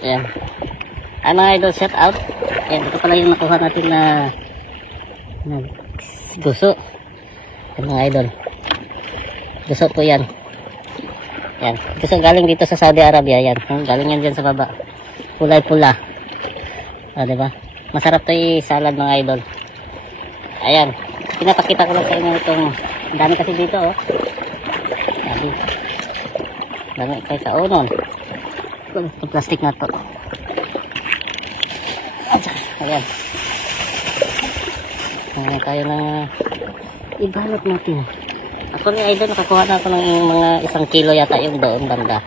Ayan. Ay mga idol, shout out. Ayan, ito pala yung nakuha natin na guso. Ayan mga idol. Guso po yan. Ayan. Guso galing dito sa Saudi Arabia. Ayan. Galing yan dyan sa baba. Kulay pula. Diba? Masarap to i-salad mga idol. Ayan. Pinapakita ko lang sa inyo itong dami kasi dito oh. Dami kayo sa unon. Itong plastic na to. Ayan. Ayan tayo na ibalot natin. Ako ni idol nakakuha na ako ng mga 1 kilo yata yung doon banda.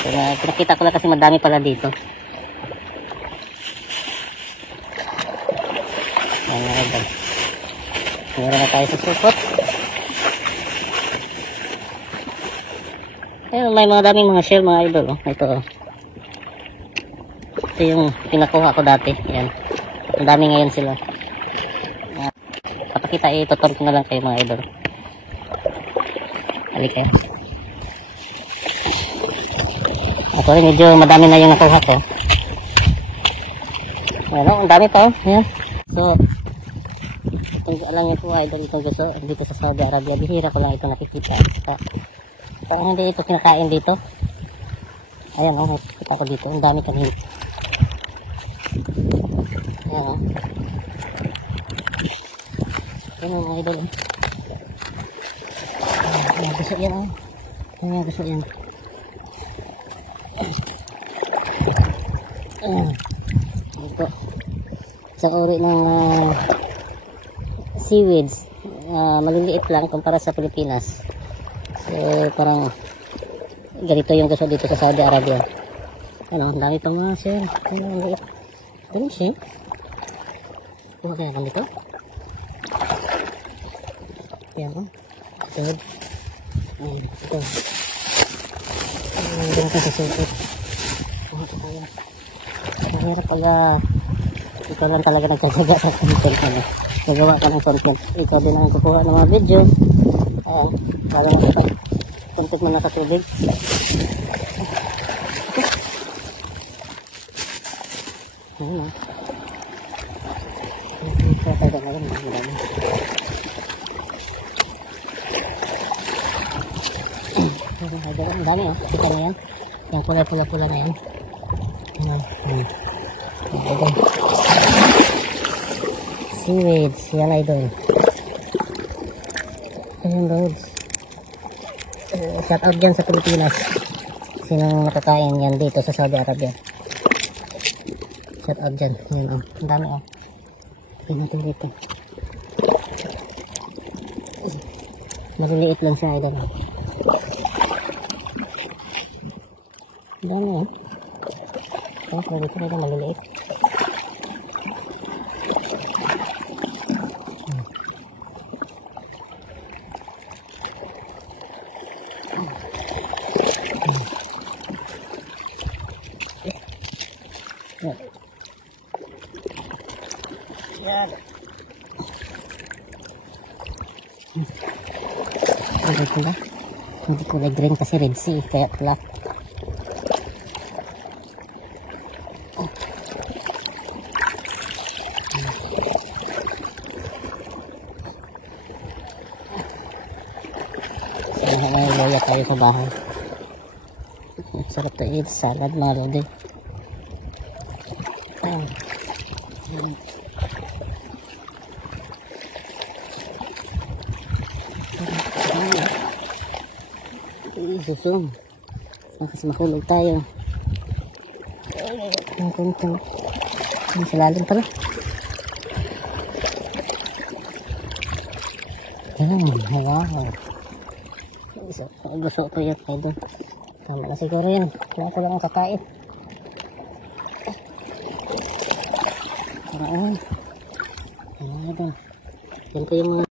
So, pinakita ko lang kasi madami pala dito. Ayan mga idol. Meron na tayo sa supot. Ayun, may mga daming mga shell mga idol oh. Ito oh. Ito yung pinakuha ko dati. Ayan. Ang dami ngayon sila. Ayan. Papakita, itutur ko na lang kayo mga idol. Halik kayo. Ako rin medyo madami na yung nakuha ko. Ayan oh, ang dami pa oh. Ayan. So, itong alam niyo po idol, itong gusto dito sa Saudi Arabia. Bihira ko lang ito nakikita. Parang hindi ito kinakain dito. Ayan oh, nakikita ko dito. Ang dami kanina. Ayan oh. Ayan oh mga idol oh. Ayan gusto yan oh. Ayan gusto yan. Ayan. Ito. Sa uri ng seaweeds. Maliliit lang kumpara sa Pilipinas. So parang ganito yung gusto dito sa Saudi Arabia. Ano, ang dami pang mga sir. Ano, ang liit. Ganun siya. Kuha kaya kami ito. Ayan o. Good. Ayan, ito. Ayan, ganun ka sa supot. Kuha ka kaya. Ang hirap pag ikaw lang talaga nagkagaga sa content na. Nagawa ka ng content. Ikaw din ang kukuha ng mga video. Ayan, kaya mo ito. Tuntok mo na sa tubig. Ayan o. Ito tayo na lang. Ang dami o. Kita na yan. Yung pula-pula-pula na yan. Ayan. Ayan. Seaweeds. Yan idol. Ayan birds. Shout out dyan sa Pilipinas. Sinong nakakain yan dito sa Saudi Arabia. Shout out dyan. Ayan o. Ang dami o. Tignan natin dito. Maliliit lang siya idol. Ang dami o. Kaya dito na maliliit. Yan. Kulay pula. Hindi kulay green kasi Red Sea. Kaya pula. May loya tayo sa bahay. Sarap to eat. Salad mga lodi. Susum. Kasi mahulog tayo. Ang kuntong. Ang silalim pala. Wow. Gusto ko yun. Tama na siguro yan. Kaya ko lang ang kakain. Yan po yung mga